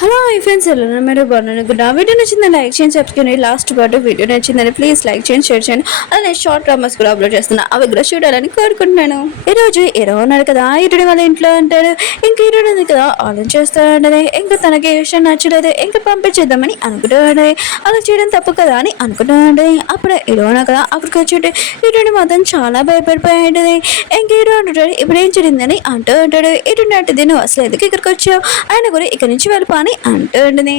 Hello hi friends ఎలా మీరు బాగున్నాను గుడ్ వీడియో నచ్చిందని లైక్ చేయండి సబ్స్క్రైబ్ చేయండి లాస్ట్ పాటు వీడియో నచ్చిందని ప్లీజ్ లైక్ చేయండి షేర్ చేయండి అలానే షార్ట్ డ్రామాస్ కూడా అప్లోడ్ చేస్తున్నా అవి కూడా చూడాలని కోరుకుంటున్నాను. ఈ రోజు హీరో ఉన్నాడు కదా హీరోడి వాళ్ళ ఇంట్లో అంటాడు. ఇంక హీరోడు ఉంది కదా ఆలోచన చేస్తూ ఉంటది. ఇంకా తనకి ఏ విషయం నచ్చలేదు ఇంకా పంపించేద్దామని అనుకుంటూ ఉంటది. అలా చేయడం తప్పు కదా అని అనుకుంటూ ఉంటది. అప్పుడే హీరో ఉన్నా కదా అక్కడికి వచ్చి హీరోని మాత్రం చాలా భయపడిపోయి ఉంటుంది. ఇంక హీరో అంటాడు ఇప్పుడు ఏం జరిగిందని అంటూ ఉంటాడు. హీరోని అంటే నువ్వు అసలు ఎందుకు ఇక్కడికి వచ్చావు ఆయన కూడా ఇక్కడి నుంచి వెళ్ళిపో అని అంటుంది.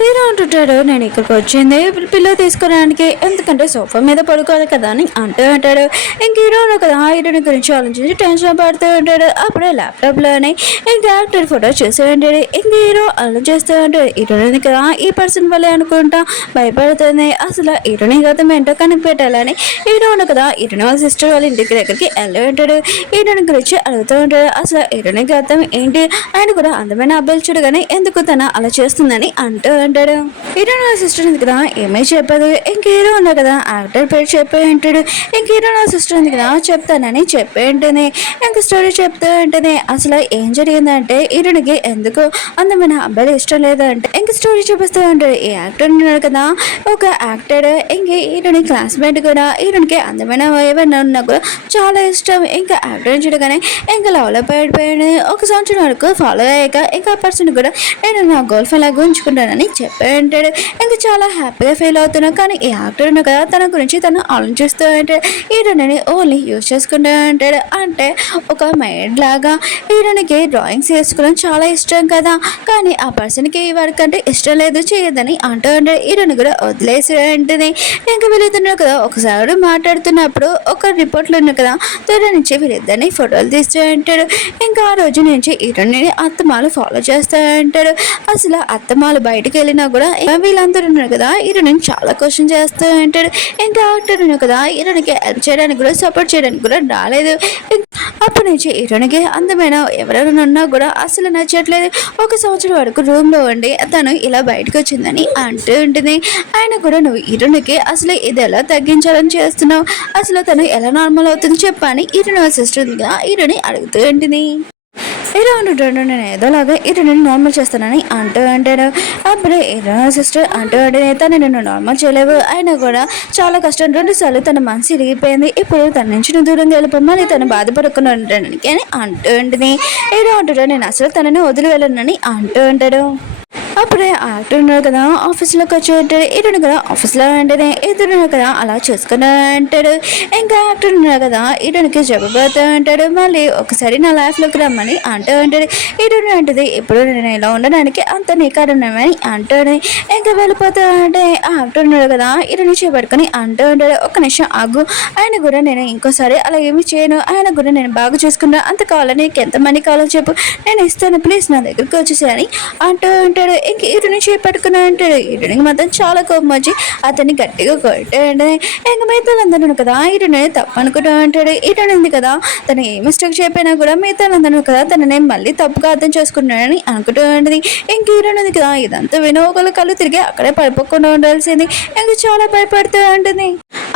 హీరో అంటుంటాడు నేను ఇక్కడికి వచ్చింది పిల్ల తీసుకోవడానికి ఎందుకంటే సోఫా మీద పడుకోవాలి కదా అని అంటూ ఉంటాడు. ఇంక హీరో కదా హీరోని గురించి ఆలోచించి టెన్షన్ పడుతూ ఉంటాడు. అప్పుడే ల్యాప్టాప్ లోనే ఇంక యాక్టర్ ఫోటో చూసి ఉంటాడు. ఇంక హీరో అలా చేస్తూ ఉంటాడు. హీరోని కదా ఈ పర్సన్ వల్లే అనుకుంటా భయపడుతుంది. అసలు హీరోని గతం ఏంటో కనిపెట్టాలని హీరో కదా హీరోని వాళ్ళ సిస్టర్ వాళ్ళ ఇంటికి దగ్గరికి వెళ్ళి ఉంటాడు. హీరోని గురించి అడుగుతూ ఉంటాడు. అసలు హీరోని గతం ఏంటి ఆయన కూడా అందమైన అబ్బాయిలు చూడగానే ఎందుకు తన అలా చేస్తుందని అంటూ ఉంటాడు. హీరో నా సిస్టర్ ఉంది కదా ఏమీ చెప్పదు. ఇంక హీరో ఉన్నా కదా యాక్టర్ పేరు చెప్పే ఉంటాడు. ఇంక హీరో నా సిస్టర్ ఉంది కదా చెప్తానని చెప్పే ఉంటుంది. ఇంక స్టోరీ చెప్తూ ఉంటుంది. అసలు ఏం జరిగిందంటే హీరోనికి ఎందుకు అందమైన అబ్బాయిలు ఇష్టం లేదంటే ఇంక స్టోరీ చూపిస్తూ ఉంటాడు. ఈ యాక్టర్ ఉన్నాడు కదా ఒక యాక్టర్ ఇంక హీరోని క్లాస్మేట్ కూడా హీరోనికి అందమైన ఏమైనా ఉన్నా కూడా చాలా ఇష్టం. ఇంకా యాక్టర్ చూడగానే ఇంకా లవ్లో పడిపోయాడు. ఒక సంవత్సరం వరకు ఫాలో అయ్యాక ఇంకా పర్సన్ కూడా నేను నా గర్ల్ ఫ్రెండ్ లాగా ఉంచుకుంటానని చెప్పి అంటాడు. ఇంకా చాలా హ్యాపీగా ఫీల్ అవుతున్నాను. కానీ ఈ యాక్టర్ కదా తన గురించి తను ఆలోచిస్తూ ఉంటాడు. హీరోని ఓన్లీ యూజ్ చేసుకుంటూ ఉంటాడు. అంటే ఒక మైండ్ లాగా హీరోనికి డ్రాయింగ్స్ వేసుకోవడం చాలా ఇష్టం కదా కానీ ఆ పర్సన్కి ఈ వర్క్ అంటే ఇష్టం లేదు చేయదని అంటూ ఉంటాడు. హీరోని కూడా వదిలేసి ఉంటుంది. ఇంకా వెళుతున్నాడు కదా ఒకసారి మాట్లాడుతున్నప్పుడు ఒక రిపోర్ట్లో ఉన్న కదా దూరం నుంచి వీళ్ళిద్దరిని ఫోటోలు తీస్తూ ఉంటాడు. ఇంకా ఆ రోజు నుంచి హీరోని అత్తమాలు ఫాలో చేస్తూ ఉంటాడు. అసలు అత్తమాలు బయటకు వెళ్ళినా కూడా వీళ్ళందరూ ఉన్నారు కదా హీరోని చాలా క్వశ్చన్ చేస్తూ ఉంటాడు. ఇంకా యాక్టర్ కదా హీరోనికి హెల్ప్ చేయడానికి కూడా సపోర్ట్ చేయడానికి కూడా రాలేదు. అప్పటి నుంచి హీరోనికి అందమైన ఎవరైనా ఉన్నా కూడా అసలు నచ్చట్లేదు. ఒక సంవత్సరం వరకు రూమ్ లో ఉండి తను ఇలా బయటకు వచ్చిందని అంటూ ఉంటుంది. ఆయన కూడా నువ్వు హీరోనికి అసలు ఇది ఎలా తగ్గించాలని చేస్తున్నావు అసలు తను ఎలా నార్మల్ అవుతుంది చెప్పని హీరోని సిస్టర్ ఉందిగా హీరోని అడుగుతూ ఉంటుంది. హీరో అంటుంటాడు నేను ఏదోలాగా హీరోని నార్మల్ చేస్తానని అంటూ అంటాడు. అప్పుడే హీరో సిస్టర్ అంటూ అంటే తను నేను నార్మల్ చేయలేవు ఆయన కూడా చాలా కష్టం 2 సార్లు తన మనసు ఇరిగిపోయింది ఇప్పుడు తన నుంచి నువ్వు దూరంగా వెళ్ళిపోమని తను బాధపడుకుని ఉండడానికి అని అంటూ ఉంటుంది. హీరో అంటాడు నేను అసలు తనని వదిలి వెళ్ళనని అంటూ ఉంటాడు. అప్పుడే యాక్టర్ ఉన్నాడు కదా ఆఫీస్లోకి వచ్చి ఉంటాడు. హీరోని కదా ఆఫీస్లో ఉంటుంది. ఇద్దరు కదా అలా చూసుకుని అంటాడు. ఇంకా యాక్టర్ ఉన్నాడు కదా హీరోనికి చెప్పబోతూ ఉంటాడు. మళ్ళీ ఒకసారి నా లైఫ్లోకి రమ్మని అంటూ ఉంటాడు. హీరోని అంటది ఇప్పుడు నేను ఇలా ఉండడానికి అంత నీ కారణమని అంటాడు. ఇంకా వెళ్ళిపోతూ అంటే ఆ యాక్టర్ ఉన్నాడు కదా హీరోని చేపట్టుకొని అంటూ ఉంటాడు. ఒక నిమిషం ఆగు ఆయన కూడా నేను ఇంకోసారి అలా ఏమి చేయను ఆయన కూడా నేను బాగా చూసుకున్నా అంత కావాలని నీకు ఎంతమంది కావాలో చెప్పు నేను ఇస్తాను ప్లీజ్ నా దగ్గరికి వచ్చేసాని అంటూ ఉంటాడు. ఇంక హీరోని చేపట్టుకుని అంటాడు. హీరోనికి మాత్రం చాలా కోపం వచ్చి అతన్ని గట్టిగా కొట్టాడు. ఇంక మిగతాలందరూ కదా హీరోని తప్పు అనుకుంటూ ఉంటాడు. హీరోని ఉంది కదా తను ఏ మిస్టేక్ చెప్పినా కూడా మిగతాలందరూ కదా తనని మళ్ళీ తప్పుగా అర్థం చేసుకున్నాడని అనుకుంటూ ఉంటుంది. ఇంక హీరోని ఉంది కదా ఇదంతా వినో ఒకళ్ళు కళ్ళు తిరిగి అక్కడే పడిపోకుండా ఉండాల్సింది ఇంక చాలా భయపడుతూ ఉంటుంది.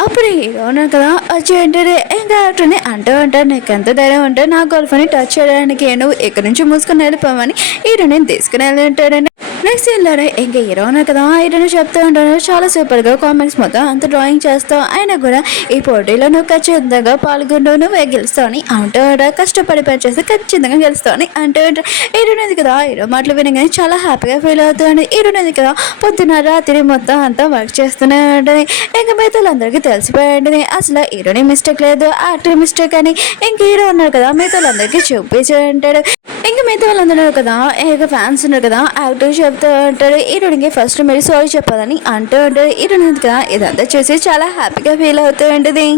అప్పుడు హీరోని కదా వచ్చి అంటాడు. ఇంకా యాక్టర్ని అంటూ ఉంటాడు నీకు ఎంత ధైర్యం ఉంటే నా గర్ల్ఫ్రెండ్ని టచ్ చేయడానికి నువ్వు ఇక్కడి నుంచి మూసుకొని వెళ్ళిపోమని హీరోని తీసుకుని వెళ్ళి ఉంటాడని నెక్స్ట్ సీన్లోనే ఇంకా హీరోనే కదా హీరోని చెప్తూ ఉంటాడు చాలా సూపర్గా కామెంట్స్ మొత్తం అంత డ్రాయింగ్ చేస్తావు ఆయన కూడా ఈ పోటీలో నువ్వు ఖచ్చితంగా పాల్గొంటూ నువ్వే గెలుస్తావు అని అంటూ కష్టపడి పనిచేస్తే ఖచ్చితంగా గెలుస్తావు అని అంటూ ఉంటాడు. హీరోనేది కదా హీరో మాటలు వినగానే చాలా హ్యాపీగా ఫీల్ అవుతుంది. హీరోనేది కదా పొద్దున రాత్రి మొత్తం అంతా వర్క్ చేస్తూనే ఉంటుంది. ఇంకా మిగతాలందరికీ తెలిసిపోయింది అసలు హీరోని మిస్టేక్ లేదు యాక్టర్ మిస్టేక్ అని ఇంక హీరో ఉన్నాడు కదా మిగతాలందరికీ చూపించి ఉంటాడు. ఇంకా మిగతా వాళ్ళందరూ కదా ఇక ఫ్యాన్స్ ఉన్నారు కదా యాక్టర్ చెప్తూ ఉంటాడు హీరోనికి ఫస్ట్ మీరు సారీ చెప్పాలని అంటూ ఉంటాడు. హీరోని కదా ఇదంతా చూసి చాలా హ్యాపీగా ఫీల్ అవుతూ ఉంటుంది.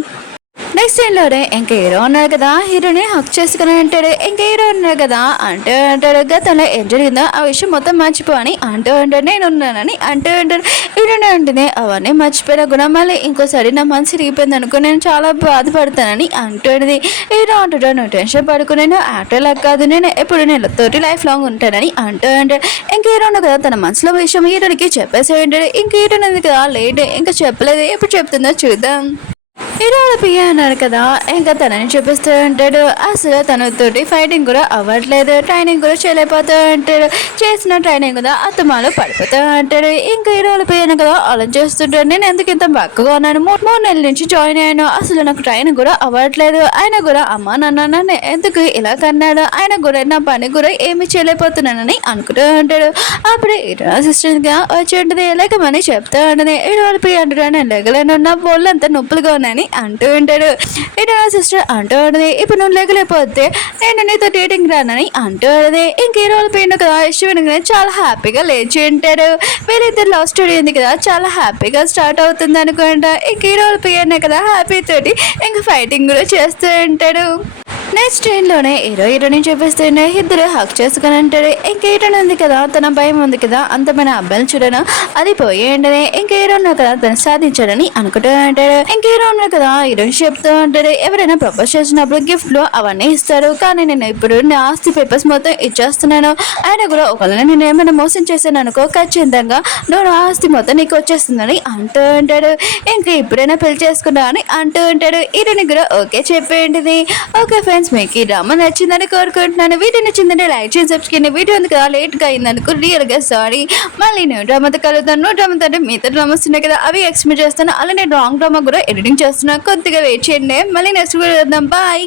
నెక్స్ట్ సీన్లోనే ఇంకా హీరో ఉన్నారు కదా హీరోని హక్ చేసుకుని అంటాడు. ఇంకా హీరో ఉన్నారు కదా అంటూ అంటాడు గతంలో ఏం జరిగిందో ఆ విషయం మొత్తం మర్చిపో అని అంటూ ఉంటాడు నేను ఉన్నానని అంటూ ఉంటాడు. హీరోని ఉంటుంది అవన్నీ మర్చిపోయినా కూడా మళ్ళీ ఇంకోసారి నా మనసు ఇరిగిపోయింది అనుకో నేను చాలా బాధపడతానని అంటుంది. హీరో అంటాడు నువ్వు టెన్షన్ పడుకుని నేను యాక్టర్ లాగా కాదు నేను ఎప్పుడు నేను తోటి లైఫ్ లాంగ్ ఉంటానని అంటూ ఉంటాడు. ఇంకా హీరో ఉన్నా కదా తన మనసులో విషయం హీరోనికి చెప్పేసి ఉంటాడు. ఇంకా హీరోని కదా లేట్ ఇంకా చెప్పలేదు ఎప్పుడు చెప్తుందో చూద్దాం. హీరోల పియ్య అన్నాడు కదా, ఇంకా తనని చూపిస్తూ ఉంటాడు. అసలు తనతోటి ఫైటింగ్ కూడా అవ్వట్లేదు, ట్రైనింగ్ కూడా చేయలేకపోతూ ఉంటాడు. చేసిన ట్రైనింగ్ కూడా అత్తమాలు పడిపోతూ ఉంటాడు. ఇంకా హీరోల పియ్యను కదా అలా చేస్తుంటాడు. నేను ఎందుకు ఇంత బక్కగా ఉన్నాను, మూడు నెలల నుంచి జాయిన్ అయ్యాను, అసలు నాకు ట్రైనింగ్ కూడా అవ్వట్లేదు. ఆయన కూడా అమ్మా నాన్న నన్ను ఎందుకు ఇలా కన్నాడు, ఆయన కూడా నా పని కూడా ఏమి చేయలేకపోతున్నానని అనుకుంటూ ఉంటాడు. అప్పుడే హీరో అసిస్టెంట్ గా వచ్చి ఉంటుంది, లేకమని చెప్తూ ఉంటుంది. హీరోల పియ్య అంటాడు, నేను లెగలేను, నా బోళ్ళు అంతా నొప్పులుగా ఉన్నాయని అంటూ ఉంటాడు. హీరో సిస్టర్ అంటూ ఉంటుంది, ఇప్పుడు నువ్వు లేకపోతే నేను నీతో డేటింగ్ రానని అంటూ ఉంటుంది. ఇంక హీరోల పియ్యను కదా ఇష్టమైన చాలా హ్యాపీగా లేచి ఉంటాడు. వీళ్ళిద్దరు లవ్ స్టోరీ ఉంది కదా, చాలా హ్యాపీగా స్టార్ట్ అవుతుంది అనుకుంటా. ఇంక హీరోల పియ్యనే కదా హ్యాపీ తోటి ఇంక ఫైటింగ్ కూడా చేస్తూ ఉంటాడు. నెక్స్ట్ ట్రైన్లోనే హీరోని చూపిస్తుండే, ఇద్దరు హక్ చేసుకుని అంటాడు. ఇంక హీరోని ఉంది కదా, తన భయం ఉంది కదా, అంతమైన అబ్బాయిలు చూడను అది పోయి ఉండదు. ఇంక హీరోను కదా తను సాధించాడని అనుకుంటూ ఉంటాడు. ఇంక హీరోను కదా హీరోని చెప్తూ ఉంటాడు, ఎవరైనా ప్రపోజ్ చేసినప్పుడు గిఫ్ట్లు అవన్నీ ఇస్తారు, కానీ నేను ఇప్పుడు నా ఆస్తి పేపర్స్ మొత్తం ఇచ్చేస్తున్నాను. ఆయన కూడా ఒకవేళ నేను ఏమైనా మోసం చేశాను అనుకో, ఖచ్చితంగా నువ్వు నా ఆస్తి మొత్తం నీకు వచ్చేస్తుందని అంటూ ఉంటాడు. ఇంకా ఇప్పుడైనా పెళ్లి చేసుకున్నా అని అంటూ ఉంటాడు. హీరోని కూడా ఓకే చెప్పేయండి. ఓకే ఫ్రెండ్స్, మీకు ఈ డ్రామా నచ్చిందని కోరుకుంటున్నాను. వీడియో నచ్చిందంటే లైక్ చేసి సబ్స్క్రైబ్. వీడియో ఉంది కదా లేట్గా అయిందనుకో, రియల్గా సారీ. మళ్ళీ నేను డ్రామాతో కలుగుతాను. డ్రామాతో అంటే మిగతా డ్రామాస్ ఉన్నాయి కదా, అవి ఎక్స్ప్లెయిన్ చేస్తాను. అలానే రాంగ్ డ్రామా కూడా ఎడిటింగ్ చేస్తున్నాను, కొద్దిగా వెయిట్ చేయండి. మళ్ళీ నెక్స్ట్ వీడియో వద్దాం. బాయ్.